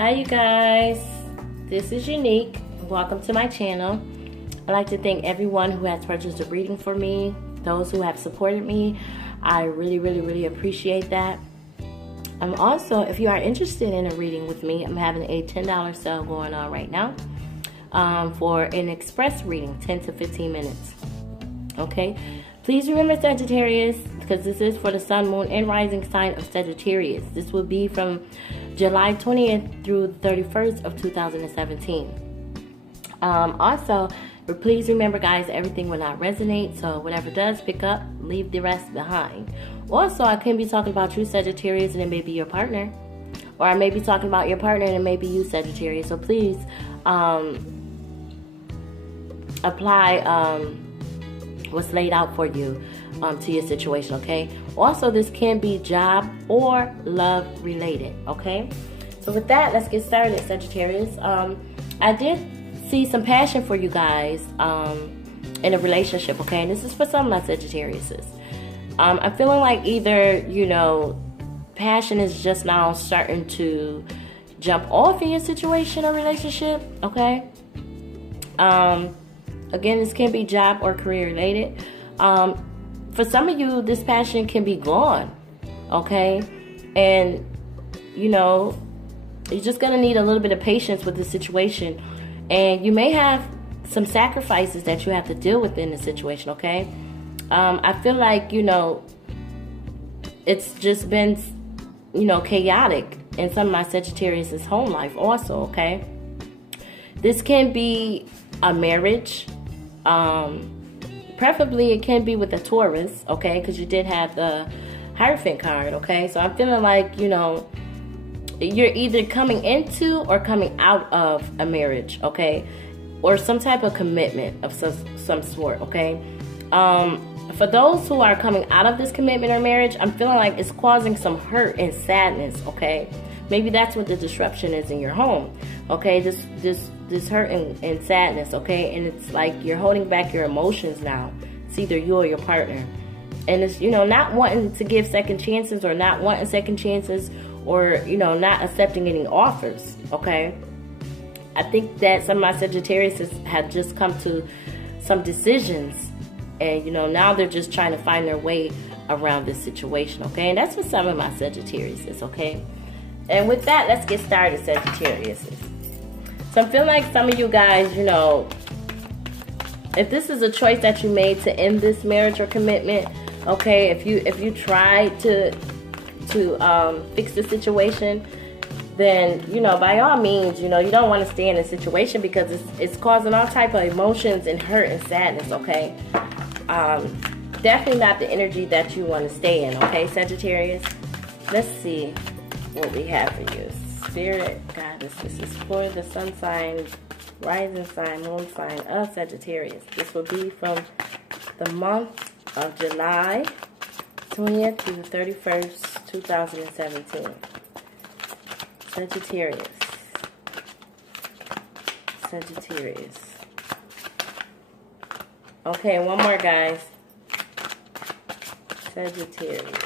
Hi you guys, this is Unique. Welcome to my channel. I'd like to thank everyone who has purchased a reading for me, those who have supported me. I really appreciate that. Also, if you are interested in a reading with me, I'm having a $10 sale going on right now for an express reading, 10 to 15 minutes. Okay, please remember Sagittarius, because this is for the sun, moon, and rising sign of Sagittarius. This will be from July 20th through 31st of 2017. Also, please remember, guys, everything will not resonate, so whatever does pick up, leave the rest behind. Also, I can be talking about you, Sagittarius, and it may be your partner. Or I may be talking about your partner, and it may be you, Sagittarius. So please apply what's laid out for you to your situation, okay? Also, this can be job or love related, okay? So with that, let's get started, Sagittarius. I did see some passion for you guys in a relationship, okay? And this is for some of my Sagittariuses. I'm feeling like either, you know, passion is just now starting to jump off in your situation or relationship, okay? Again, this can be job or career related. For some of you, this passion can be gone, okay? And, you know, you're just going to need a little bit of patience with the situation. And you may have some sacrifices that you have to deal with in the situation, okay? I feel like, you know, it's just been, you know, chaotic in some of my Sagittarius' home life also, okay? This can be a marriage. Preferably it can be with a Taurus, okay? Because you did have the Hierophant card, okay? So I'm feeling like, you know, you're either coming into or coming out of a marriage, okay? Or some type of commitment of some sort, okay? For those who are coming out of this commitment or marriage, I'm feeling like it's causing some hurt and sadness, okay? Maybe that's what the disruption is in your home, okay? This hurt and sadness, okay? And it's like you're holding back your emotions now. It's either you or your partner. And it's, you know, not wanting to give second chances or not wanting second chances or, you know, not accepting any offers, okay? I think that some of my Sagittarius have just come to some decisions. And, you know, now they're just trying to find their way around this situation, okay? And that's for some of my Sagittarius, okay? And with that, let's get started, Sagittarius. So I'm feeling like some of you guys, you know, if this is a choice that you made to end this marriage or commitment, okay, if you tried to fix the situation, then, you know, by all means, you know, you don't want to stay in a situation because it's causing all type of emotions and hurt and sadness, okay? Definitely not the energy that you want to stay in, okay, Sagittarius? Let's see what we have for you. Spirit Goddess, this is for the sun sign, rising sign, moon sign of Sagittarius. This will be from the month of July 20th to the 31st, 2017. Sagittarius. Sagittarius. Okay, one more, guys. Sagittarius.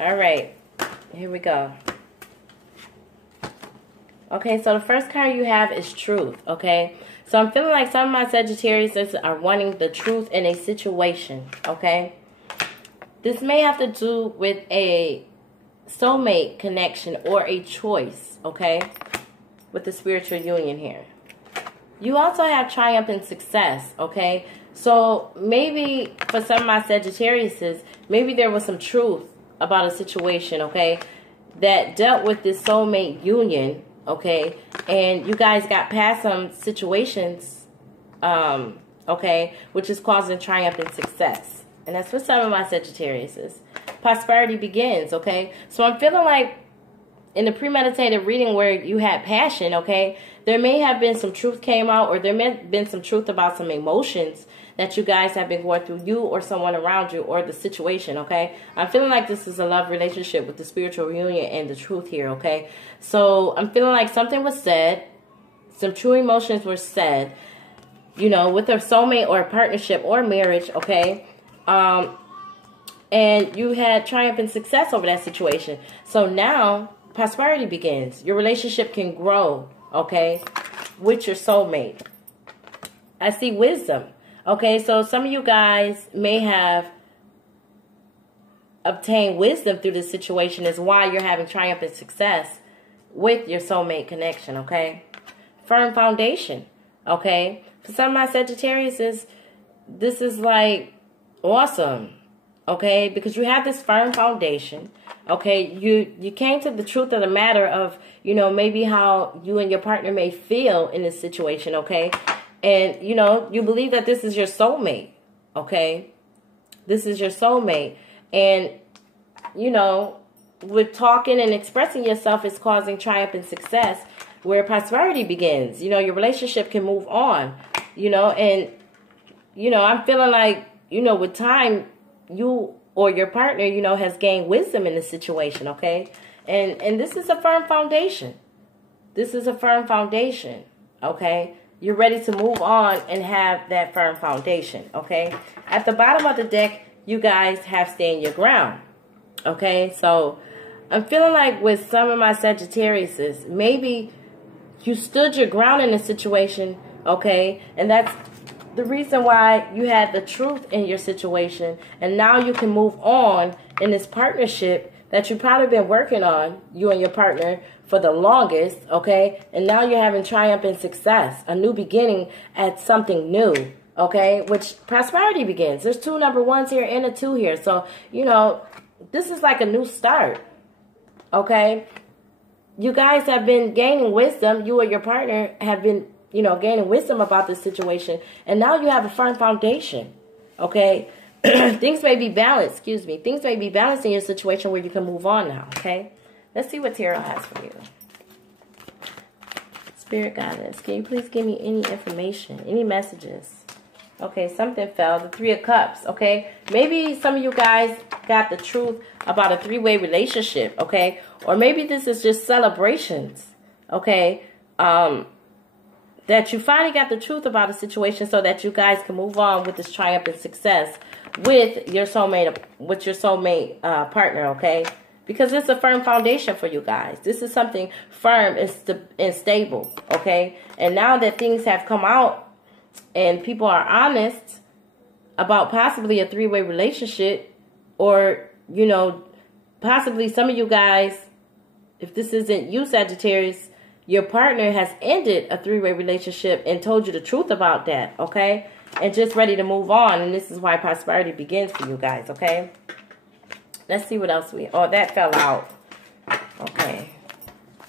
All right. Here we go. Okay, so the first card you have is truth, okay? So I'm feeling like some of my Sagittarius are wanting the truth in a situation, okay? This may have to do with a soulmate connection or a choice, okay? With the spiritual union here. You also have triumph and success, okay? So maybe for some of my Sagittariuses, maybe there was some truth about a situation, okay, that dealt with this soulmate union, okay, and you guys got past some situations, okay, which is causing triumph and success. And that's for some of my Sagittariuses. Prosperity begins, okay? So I'm feeling like in the premeditated reading where you had passion, okay, there may have been some truth came out, or there may have been some truth about some emotions that you guys have been going through, you or someone around you or the situation, okay? I'm feeling like this is a love relationship with the spiritual union and the truth here, okay? So I'm feeling like something was said, some true emotions were said, you know, with a soulmate or a partnership or marriage, okay? And you had triumph and success over that situation. So now prosperity begins. Your relationship can grow, okay, with your soulmate. I see wisdom. Okay, so some of you guys may have obtained wisdom through this situation, is why you're having triumphant success with your soulmate connection, okay? Firm foundation, okay? For some of my Sagittarius, this is like awesome, okay? Because you have this firm foundation, okay? You came to the truth of the matter of, you know, maybe how you and your partner may feel in this situation, okay? And, you know, you believe that this is your soulmate, okay? This is your soulmate. And, you know, with talking and expressing yourself is causing triumph and success where prosperity begins. You know, your relationship can move on, you know, and, you know, I'm feeling like, you know, with time, you or your partner, you know, has gained wisdom in this situation, okay? And this is a firm foundation. This is a firm foundation, okay? You're ready to move on and have that firm foundation, okay? At the bottom of the deck, you guys have stand your ground, okay? So I'm feeling like with some of my Sagittarius, maybe you stood your ground in a situation, okay? And that's the reason why you had the truth in your situation. And now you can move on in this partnership that you've probably been working on, you and your partner, for the longest, okay? And now you're having triumph and success, a new beginning at something new, okay? Which prosperity begins. There's two number ones here and a 2 here. So, you know, this is like a new start, okay? You guys have been gaining wisdom. You or your partner have been, you know, gaining wisdom about this situation. And now you have a firm foundation, okay? Things may be balanced, excuse me. Things may be balanced in your situation where you can move on now, okay? Let's see what tarot has for you. Spirit guidance, can you please give me any information, any messages? Okay, something fell. The 3 of Cups, okay? Maybe some of you guys got the truth about a 3-way relationship, okay? Or maybe this is just celebrations, okay? That you finally got the truth about a situation so that you guys can move on with this triumphant success with your soulmate, partner, okay? Because it's a firm foundation for you guys. This is something firm and stable, okay? And now that things have come out and people are honest about possibly a 3-way relationship, or, you know, possibly some of you guys, if this isn't you, Sagittarius, your partner has ended a 3-way relationship and told you the truth about that, okay? And just ready to move on. And this is why prosperity begins for you guys, okay? Let's see what else oh, that fell out. Okay.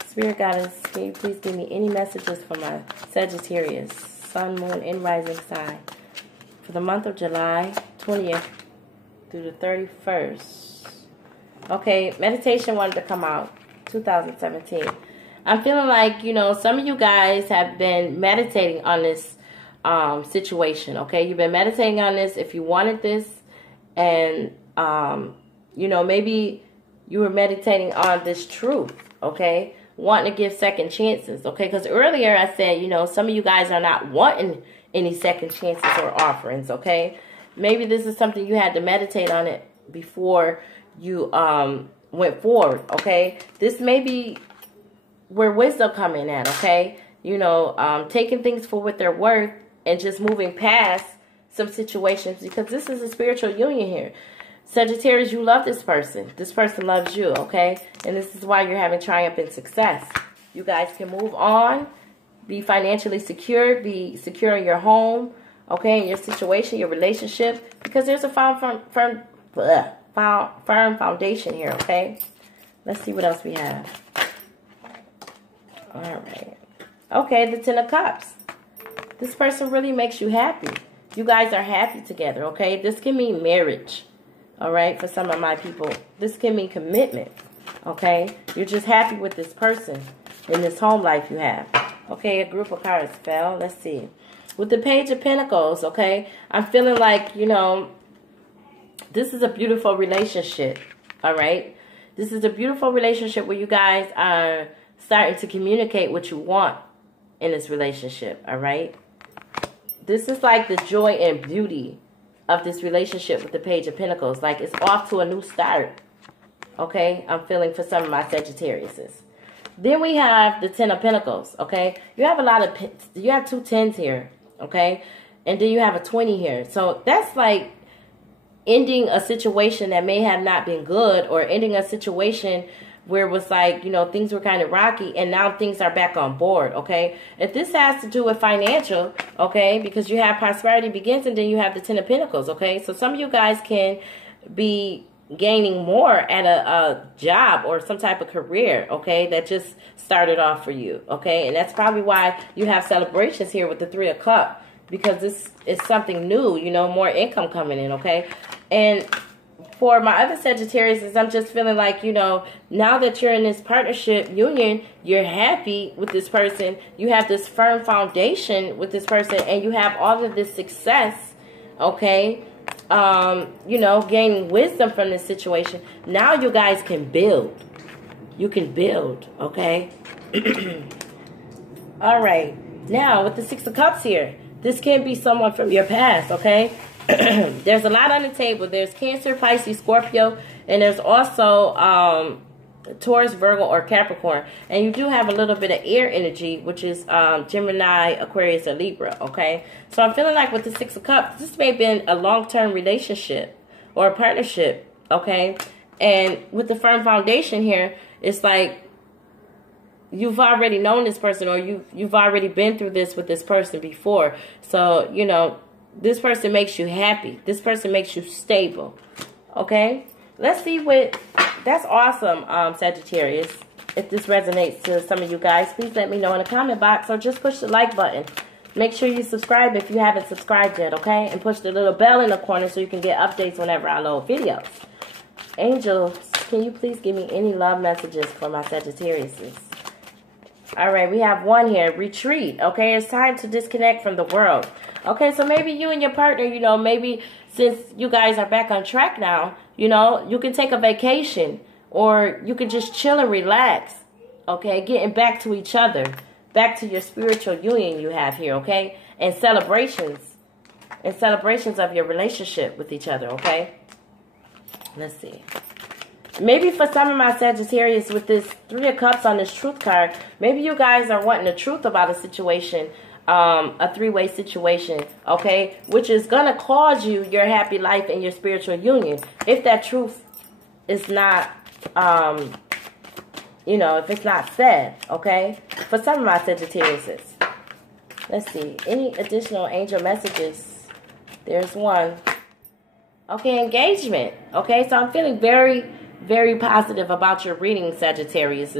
Spirit guidance, can you please give me any messages for my Sagittarius, Sun, Moon, and Rising sign for the month of July 20th through the 31st. Okay, meditation wanted to come out, 2017. I'm feeling like, you know, some of you guys have been meditating on this situation, okay? You've been meditating on this if you wanted this, and, you know, maybe you were meditating on this truth, okay? Wanting to give second chances, okay? Because earlier I said, you know, some of you guys are not wanting any second chances or offerings, okay? Maybe this is something you had to meditate on it before you went forward, okay? This may be where wisdom come in at, okay? You know, taking things for what they're worth and just moving past some situations, because this is a spiritual union here. Sagittarius, you love this person. This person loves you, okay? And this is why you're having triumph and success. You guys can move on, be financially secure, be secure in your home, okay, in your situation, your relationship, because there's a firm foundation here, okay? Let's see what else we have. All right. Okay, the 10 of Cups. This person really makes you happy. You guys are happy together, okay? This can mean marriage, all right, for some of my people. This can mean commitment, okay? You're just happy with this person in this home life you have. Okay, a group of cards fell. Let's see. With the Page of Pentacles, okay, I'm feeling like, you know, this is a beautiful relationship, all right? This is a beautiful relationship where you guys are starting to communicate what you want in this relationship, all right? This is like the joy and beauty of this relationship with the Page of Pentacles. Like, it's off to a new start, Okay, I'm feeling for some of my Sagittariuses. Then we have the 10 of Pentacles. Okay, you have a lot of, you have 2 10s here. Okay, and then you have a 20 here. So that's like ending a situation that may have not been good, or ending a situation where it was like, you know, things were kind of rocky and now things are back on board, okay? If this has to do with financial, okay, because you have prosperity begins and then you have the 10 of Pentacles, okay? So some of you guys can be gaining more at a job or some type of career, okay, that just started off for you, okay? And that's probably why you have celebrations here with the 3 of Cups, because this is something new, you know, more income coming in, okay? And for my other Sagittarius, I'm just feeling like, you know, now that you're in this partnership union, you're happy with this person. You have this firm foundation with this person, and you have all of this success, okay? You know, gaining wisdom from this situation. Now you guys can build. You can build, okay? All right. Now, with the 6 of Cups here, this can be someone from your past, okay? There's a lot on the table. There's Cancer, Pisces, Scorpio, and there's also Taurus, Virgo, or Capricorn. And you do have a little bit of air energy, which is Gemini, Aquarius, or Libra, okay? So I'm feeling like with the 6 of Cups, this may have been a long-term relationship or a partnership, okay? And with the firm foundation here, it's like you've already known this person, or you've already been through this with this person before. So, you know, this person makes you happy. This person makes you stable. Okay? Let's see what... That's awesome, Sagittarius. If this resonates to some of you guys, please let me know in the comment box, or just push the like button. Make sure you subscribe if you haven't subscribed yet, okay? And push the little bell in the corner so you can get updates whenever I load videos. Angels, can you please give me any love messages for my Sagittariuses? All right, we have one here. Retreat. Okay, it's time to disconnect from the world. Okay, so maybe you and your partner, you know, maybe since you guys are back on track now, you know, you can take a vacation, or you can just chill and relax. Okay, getting back to each other, back to your spiritual union you have here, okay? And celebrations of your relationship with each other, okay? Let's see. Maybe for some of my Sagittarius with this 3 of Cups on this Truth card, maybe you guys are wanting the truth about a situation, a 3-way situation, okay? Which is going to cause you your happy life and your spiritual union. If that truth is not, you know, if it's not said, okay? For some of my Sagittariuses. Let's see. Any additional angel messages? There's one. Okay, engagement. Okay, so I'm feeling very positive about your reading, Sagittarius.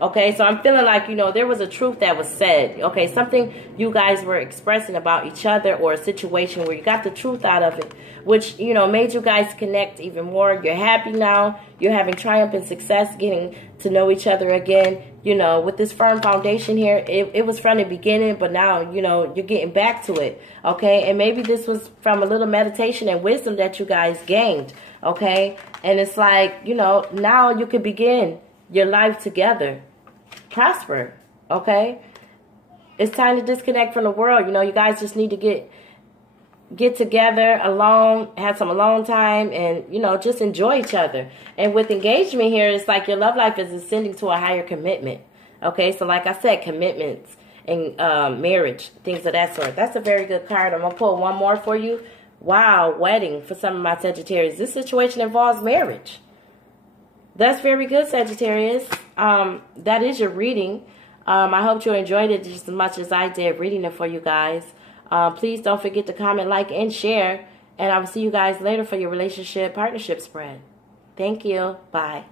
Okay, so I'm feeling like, you know, there was a truth that was said. Okay, something you guys were expressing about each other, or a situation where you got the truth out of it, which, you know, made you guys connect even more. You're happy now. You're having triumph and success, getting to know each other again. You know, with this firm foundation here, it was from the beginning, but now, you know, you're getting back to it. Okay, and maybe this was from a little meditation and wisdom that you guys gained. Okay, and it's like, you know, now you can begin your life together, prosper. Okay, it's time to disconnect from the world. You know, you guys just need to get together alone, have some alone time, and, you know, just enjoy each other. And with engagement here, it's like your love life is ascending to a higher commitment. Okay, so like I said, commitments and marriage, things of that sort. That's a very good card. I'm going to pull one more for you. Wow, wedding for some of my Sagittarius. This situation involves marriage. That's very good, Sagittarius. That is your reading. I hope you enjoyed it just as much as I did reading it for you guys. Please don't forget to comment, like, and share. And I will see you guys later for your relationship partnership spread. Thank you. Bye.